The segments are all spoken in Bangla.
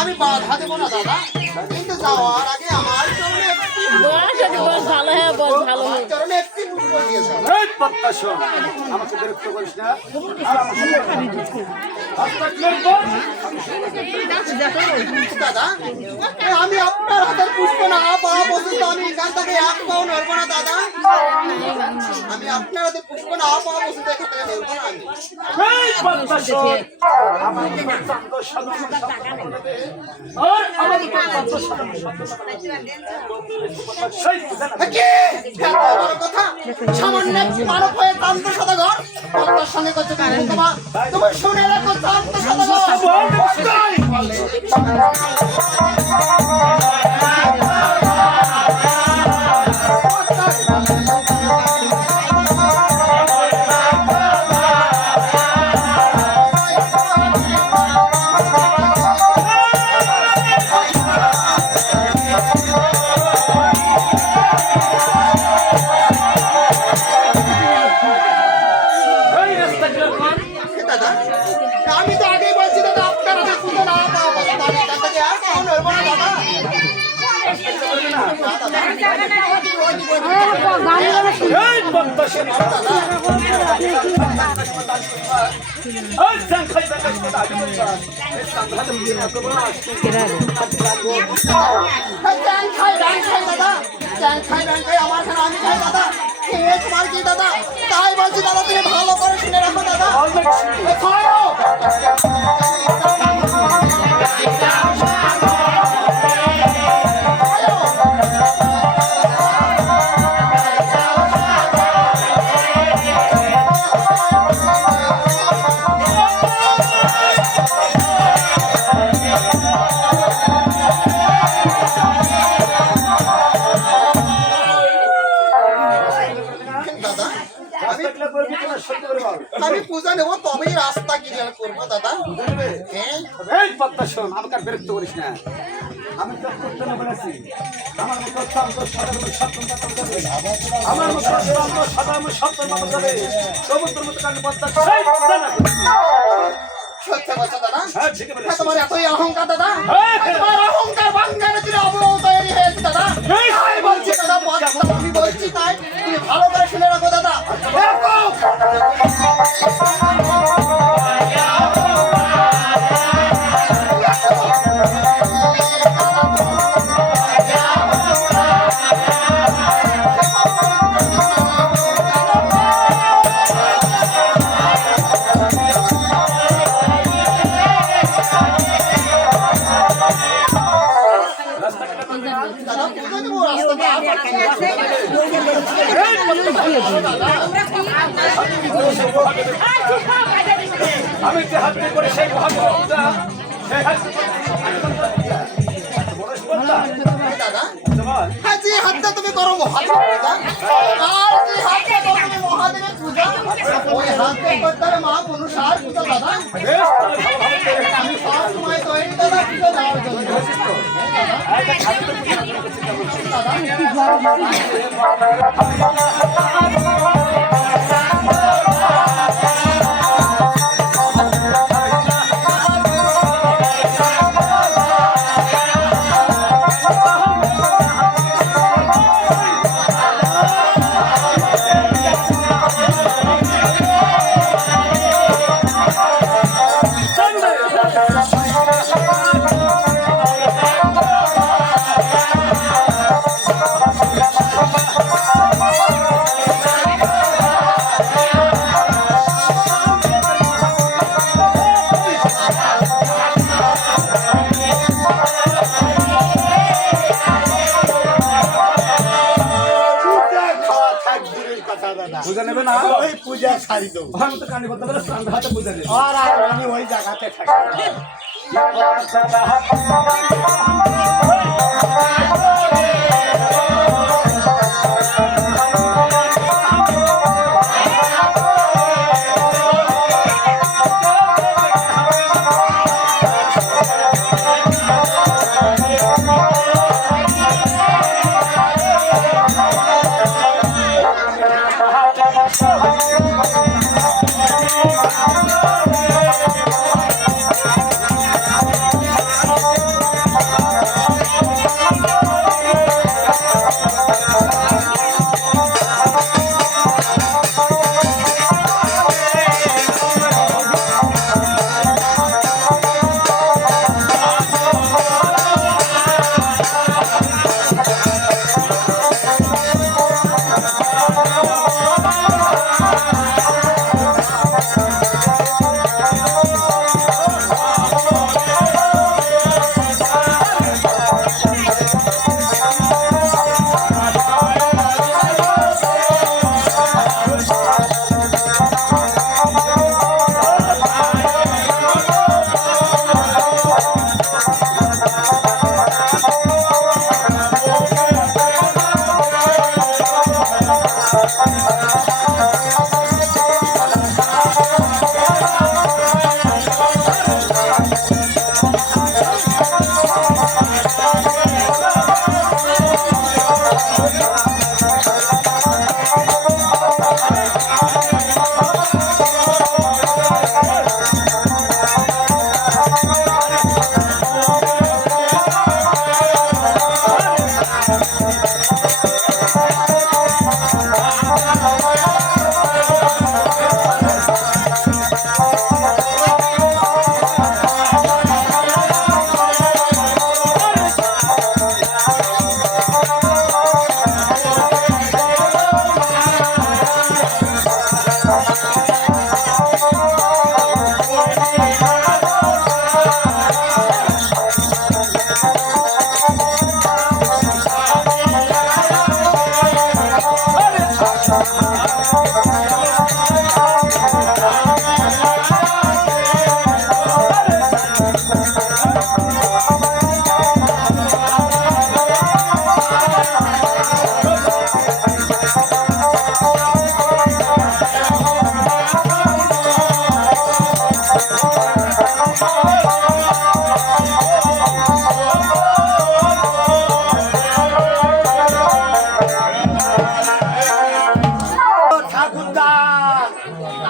আমি বাধা দেবো না দাদা, কিন্তু যাওয়ার আগে আমার চরণে একটি পুষ্প দিয়েছে। আমাকে বিরক্ত করিস না। দাদা, আমি আপনার হাতের পুষ্প না পাওয়া পর্যন্ত আমি এখান থেকে এক পাও নড়বো না দাদা। আমি আপনার হাতের পুষ্প না পাওয়া পর্যন্ত এখান থেকে নড়বো না। সামান্য মানব হয়ে কান্ত সদাগর পদ্মার সঙ্গে করছে তুমি শুনে রাখো কান্ত আমি তো আগেই বলছি দাদা আপনার হাতে পুজো না পাওয়া পর্যন্ত আমি এখান থেকে আর পাও নড়বো না দাদা। তাই বলছি দাদা তুমি ভালো করে শুনে রাখো দাদা। আমি পূজা নেবো তবেই রাস্তা ক্লিয়ার করবো দাদা। এই পদ্মা শোন, আমাকে আর বিরক্ত করিস না। আমি তো করতে না বলেছি আমার মতো আমার মতো সমুদ্রের মতো কাণ্ড পদ্মা সত্যি বলছো দাদা? হ্যাঁ ঠিক আছে। তোমার এতই অহংকার দাদা, তোমার অহংকার বাঙ্গালে তুমি অবরোধ তৈরি হয়েছে দাদা। তাই বলছি দাদা, আমি বলছি তাই তুমি ভালো করে শুনে রাখো দাদা। আমি যে হাত করে সেই মহাপদ্মা সেই হাত যে হাতটা তুমি করো মহাদেবের আর যে হাতটা করো তুমি মহাদেবের পূজা, ওই হাতে করতে মা মনুষার পূজা দাদা। আমি সব সময় তৈরি দাদা পূজা দেওয়ার জন্য পূজা নেবে না? ওই পূজা ছাড়ি দেবো। আমি তো কালী পদ্মা বলে হাতে পূজা নেই। আর আমি ওই জায়গাতে থাকি।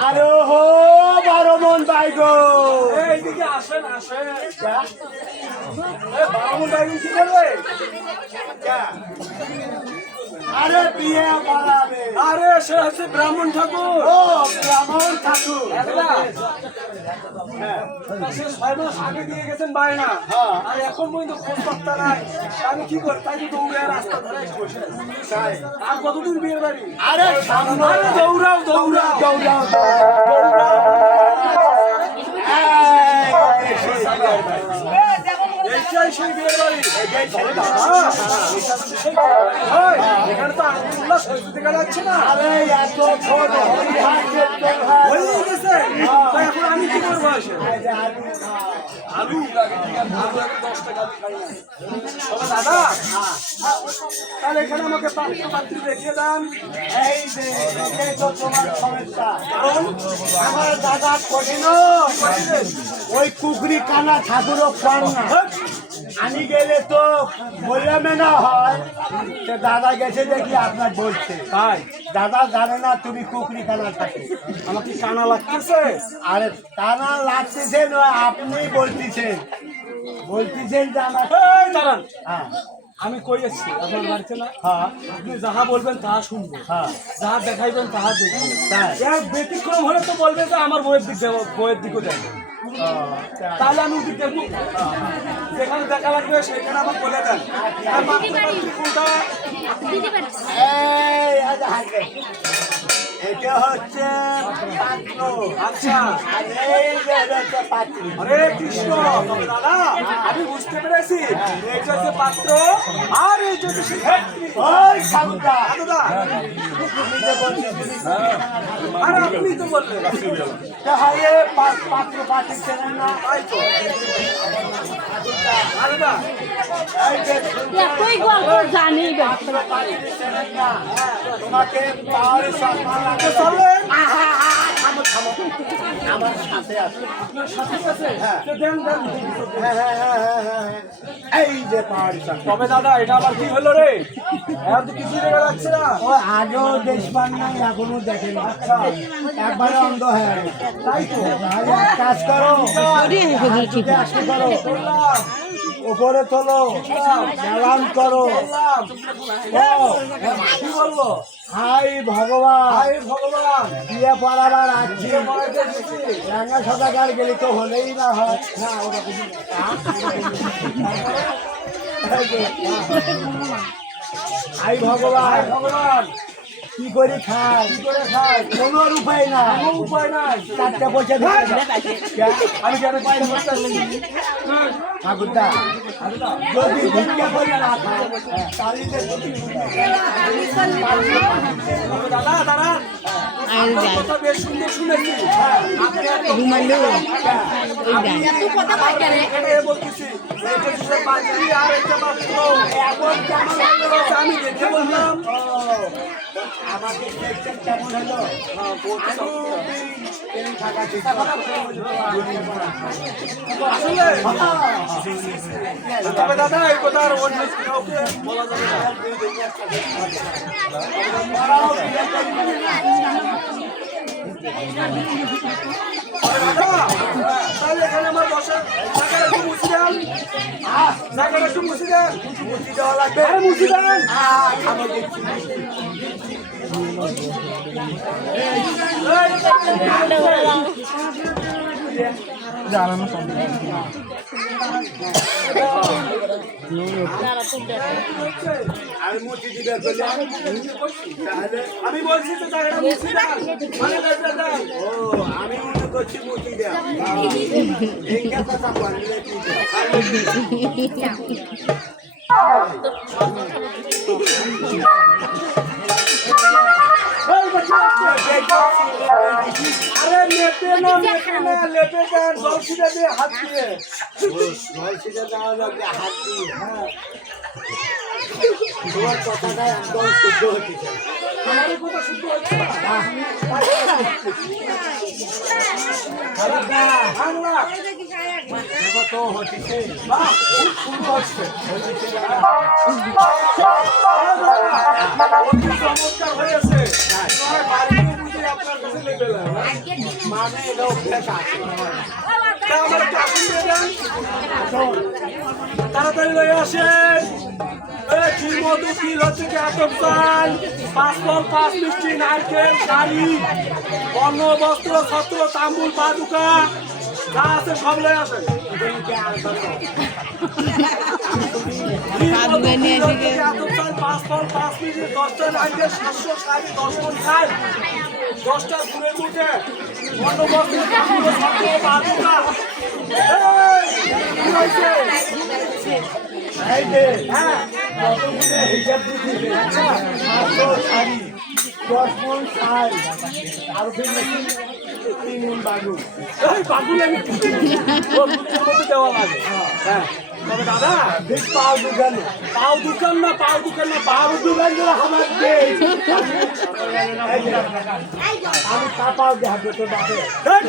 আরে হো 12 মন বাইগো এইদিকে আসেন আসেন। বাবু বাইরে কি করবে? আরে বিয়ে করাবে আরে সে হচ্ছে ব্রাহ্মণ ঠাকুর। ও ব্রাহ্মণ ঠাকুর একলা? সে 6 মাস আগে দিয়ে গেছেন বায়না। হ্যাঁ। আর এখন পর্যন্ত খোঁজ পাত্তা নাই। আমি কি করি? তাই তো দৌড়ে রাস্তা ধরে বসে আছি। তাই। আর কতদূর বিয়ের বাড়ি? আরে সামনে আরে দৌড়াও দৌড়াও দৌড়াও এইটাই সেই বিয়ের বাড়ি। হ্যাঁ। এখানে তো আলহামদুলিল্লাহ সরস্বতী দেখা যাচ্ছে না। আরে এত ছোট হরিহার দেখতে হয় হয়ে গেছে। তো এখন আমি কি করবো এসে? আলু লাগে, আলু লাগে 10 টাকা আমি খাই না। তবে দাদা, তাহলে এখানে আমাকে পাত্র দেখিয়ে দেন। এই যে এটাই তো তোমার সমস্যা কারণ আমার দাদা কঠিন ওই কুকরি কানা ঠাকুরও পান না আমি গেলে তো বললাম না হয় তো দাদা গেছে দেখি আপনার বলছে তাই দাদা জানে না তুমি কুকরি কানা ঠাকুর আমাকে কানা লাগতেছে। আরে কানা লাগতেছে নয় আপনি বলতেছেন যে আমার এই দাঁড়ান, হ্যাঁ আমি কই এসছি আপনার বাড়িতে না? হ্যাঁ আপনি যাহা বলবেন তাহা শুনবো, হ্যাঁ যাহা দেখাইবেন তাহা দেখবো। তাই এক ব্যতিক্রম হলে তো বলবে যে আমার বইয়ের দিক যাবো, বইয়ের দিকও যাবো। তাহলে আমি ওদিক দেখবো। যেখানে দেখা লাগবে সেখানে আমার বলে দেন। আর পাত্রী কোনটা? এই আজ হাঁটবে এটা হচ্ছে পাত্র আচ্ছা। আর এই যে হচ্ছে পাত্রী হরে কৃষ্ণ। তবে দাদা আমি বুঝতে পেরেছি এইটা হচ্ছে পাত্র আর এইটা হচ্ছে শিক্ষার্থী। ওই ঠাকুরদা দাদা আমি যে বলছি তুমি আর আপনি তো বললেন তাহলে পাত্র পাত্রী চেনেন না তাই তো। আর দাদা এই যে এতই গল্প জানি পাত্র পাত্রী চেনেন না তোমাকে পাওয়ার সম্মান লাগে চলেন। থামো থামো আমার সাথে আছে আপনার সাথে আছে? তো দেন দেন। এই যে পাওয়ার সম্মান তবে দাদা এটা আবার কি হলো রে? এখন তো কিছু দেখা যাচ্ছে না। ও আগেও দেশবান নাই এখনো দেখেন আচ্ছা একবারে অন্ধ হয়ে গেছে তাই তো। তাহলে এক কাজ করো হাঁটুতে আসতে করো উপরে তোলো সালাম করো ও, কি বলবো? হাই ভগবান হায় ভগবান, বিয়ে পড়াবার আছি পড়াতে এসেছি। রাঙা সদাকার গেলে তো হলেই না হয় না ওটা কিছু হাই ভগবান হায় ভগবান, কি করে খায় কি করে খায়? কোনো উপায় না কোনো উপায় নাই। চারটে পয়সা দিতে আমি কেন পাই না বলতে ঠাকুরদা যদি ভিক্ষা করে না খায় তাহলে দাদা দাঁড়ান, আপনার কথা বেশ সুন্দর শুনেছি। আপনি এখানে বলতেছি এটা হচ্ছে পাত্রী আর এটা পাত্র। এখন কেমন লাগলো? আমি দেখে বললাম আমাকে দেখছেন কেমন হলো আসলে তবে দাদা এই কথা আর অন্য কাউকে বলা যাবে না। দাদা, তাহলে এখানে আমার বসে জায়গাটা একটু মুছে দেন। জায়গাটা একটু মুছে দেন। মুচি দেওয়া লাগবে আরে মুছে দেন। আর মুচি দিবে বললাম তাহলে আমি বলছি তো জায়গাটা মুছে দেন। মানে জায়গাটা দেন। ও আমি মনে করছি মুচি দেওয়া এই কথা বললে কি আরে লেপে না লেপে দেন জল ছিটে দিয়ে হাত দিয়ে। জলসিটা দেওয়া লাগবে হাত দিয়ে তোমার কথাটা একদম শুদ্ধ হচ্ছে আমার কথা শুদ্ধ হচ্ছে না। বাংলা দেখো তো হচ্ছে বাহ, খুব সুন্দর হচ্ছে। অতি চমৎকার হয়েছে। আমার বাড়িতে বুঝে আপনার কাছে পেলাম মানে এটা অভ্যাস আছে। তা আমার একটা আসন দিয়ে দেন। তাড়াতাড়ি লয়ে আসেন। এই কি মধু কি হচ্ছে কি আতপ চাল 5 ফল 5 মিষ্টি নারকেল শাড়ি অন্ন বস্ত্র ছত্র তাম্বুল পাদুকা যা আছে সব লয়ে আসেন। কাঁদবে নিয়ে এদিকে। আতপ চাল 5 ফল 5 মিষ্টি 10টা নারকেল 700 শাড়ি 10 মণ চাল 10টা ফুলের মুখে অন্ন বস্ত্র তাম্বুল ছত্র পাদুকা। এই কি হয়েছে? এই যে কতগুলো হিসাব দিতেছে। 500 শাড়ি 10 মণ চাল আর ওখানে 3 মণ বালু। এই বাবুলে আমি ওর মুখের মধ্যে দেওয়া লাগে। হ্যাঁ তবে দাদা ঠিক পাও দোকান পাও দোকান না পাও দোকান না পাও দোকান ধরে আমার দেই। আমি কাপাও দেখাবো তো বাপে। দেখ,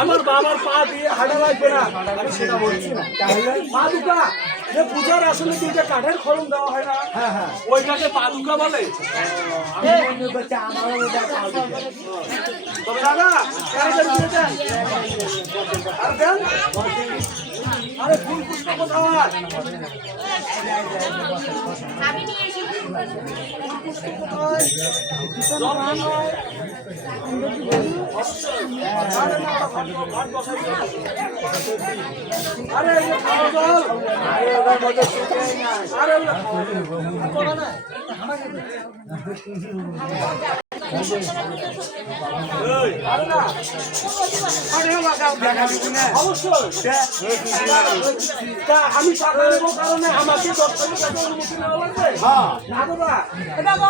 আমার বাবার পা দিয়ে হাঁটা লাগবে না আমি সেটা বলছি না। তাহলে পাদুকা যে পূজার আসলে তিনটে কাঠের খড়ম দেওয়া হয় না হ্যাঁ হ্যাঁ ওইটাকে পাদুকা বলে। আমি মনে করছি আমারও ওটা পাও দোকান। তবে দাদা তাড়াতাড়ি দিয়ে দেন। আর দেন আরে ফুল পুষ্প কোথায়? জল কোথায়? আরে না, ভাত বসাই দিন। আরে এই যে খাওয়া জল। আরে ওটার মধ্যে শুকিয়ে নাই। আরে ওগুলো খাওয়া জল। এই, আরে না আরে লাগাও দেখাবি না। অবশ্যই তা আমি টাকা নেবো কারণে আমাকে 10 টাকা অনুমতি নেওয়া লাগবে। হ্যাঁ না দাদা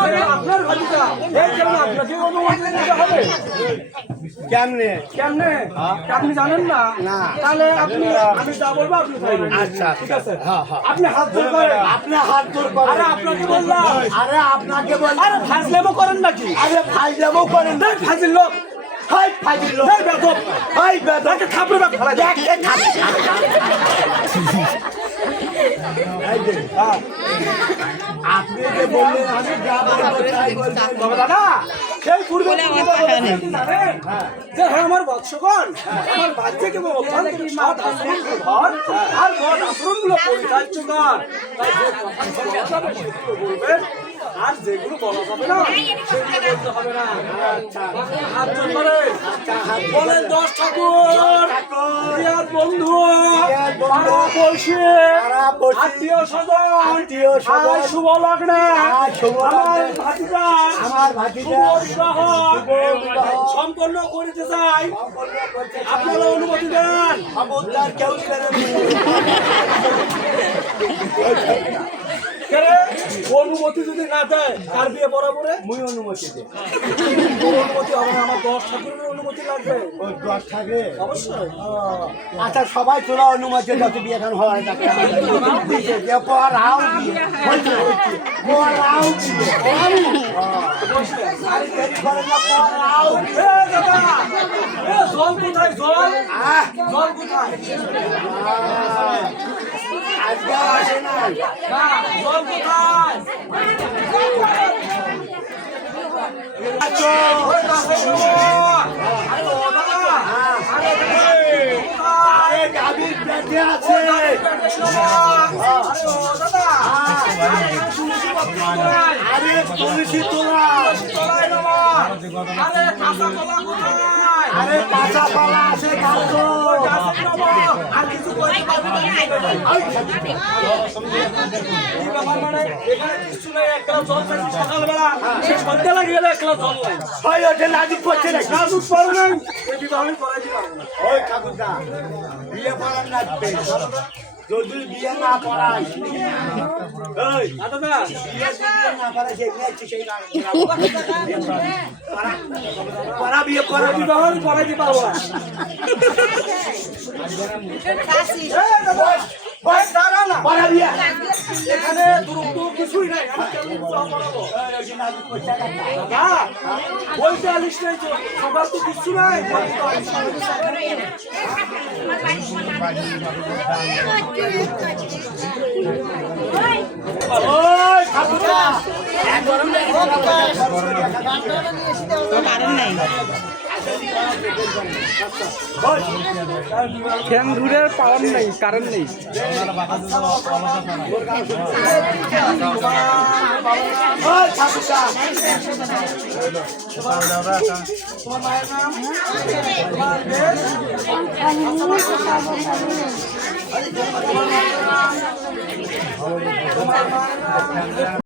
এটা আপনার ভাতিজা এই জন্য আপনাকে অনুমতি নিতে হবে। কেমনে? কেমনে আপনি জানেন না? না। তাহলে আপনি আমি যা বলবো আপনি তাই বলবেন। আচ্ছা ঠিক আছে হ্যাঁ হ্যাঁ আপনি হাত জোর করেন। আপনি হাত জোর করেন। আরে আপনাকে বললাম। আরে আপনাকে বল। আরে ফাজলেমো করেন নাকি? আরে ফাইজলামও করেন। দেখ ফাজিল লোক হাই ফাইজল লোক। এই বেদব হাই বেদা তাকে থাপড়ে বাদ ফেলা দেখ। দেখে খাবে। এই যে হ্যাঁ আপনি যে বললেন আমি যা বলবো তাই বলবেন। তবে দাদা সেই পূর্বে বলে আমার কথা টাকা বলেছেন নেই। কি জানেন? যে হ্যাঁ আমার বৎসগণ আমার বাচ্চাকে অত্যন্ত সৎ আচরণ ঘর আর মত আচরণগুলো পরিচার্য কর তাই যে কথাগুলো বলা যাবে সেগুলো বলবেন আর যেগুলো বলা যাবে না সেগুলো বলতে হবে না। আচ্ছা হাত জোর করে বলেন 10 ঠাকুর প্রিয়ার বন্ধু পাড়া পড়শি আত্মীয় স্বজন আত্মীয়-স্বজন, শুভ লগ্নে শুভ লগ্নে আমার ভাতিজা আমার ভাতিজা শুভ বিবাহ বিবাহ সম্পন্ন করতে চাই আপনারা অনুমতি দেন। খবরদার কেউ ছেড়ে দিন। কেরে? অনুমতি যদি না দেয় কার বিয়ে বরাবরে মুই অনুমতি দে। অনুমতি হবে না আমার 10 ঠাকুরের অনুমতি লাগবে ওই 10 থাকে। অবশ্যই। আচ্ছা সবাই তোরা অনুমতি যত বিয়ে খান হয় তাকে দিছে যে পড়াও বিয়ে হইছে হইছে পড়াও বিয়ে আরে দেরি করে না পড়াও এ দাদা এ জল কোথায় জল জল কোথায়? আজকে আসে না না জল কোথায়? ওই কাছে যাবো। আরে ও দাদা আরে কোথায়? আরে গাভীর পেটে আছে আরে তুলসী তোলা আরে কাঁচা কলা আছে কাঁচো সন্ধ্যা লাগে গেলে একলা জল নাই হয় ওঠে নাজুক করছে নাকি নাজুক পারো নাই এই বিবাহ আমি করাইতে পারবো না। ওই ঠাকুরদা বিয়ে করার লাগবে যদি বিয়ে না করাই এই দাদা বিয়ে যদি না করাই সেই মেয়ে হচ্ছে সেই করা বিয়ে করা বিবাহ আমি করাইতে পারবো না। ভাই দাঁড়া না করা বিয়ে এখানে দুরন্ত কিছুই নাই আমি কেমন বিবাহ করাবো? দাদা বলতে আলিস নাই তো সবার তো কিছু নাই ওই ঠাকুরদা ফ্যান ঘুরে পাওয়ার নেই, কারেন্ট নেই। ওই ঠাকুরটা, তোমার মায়ের নাম? তোমার বেশ? তোমার মায়ের নাম?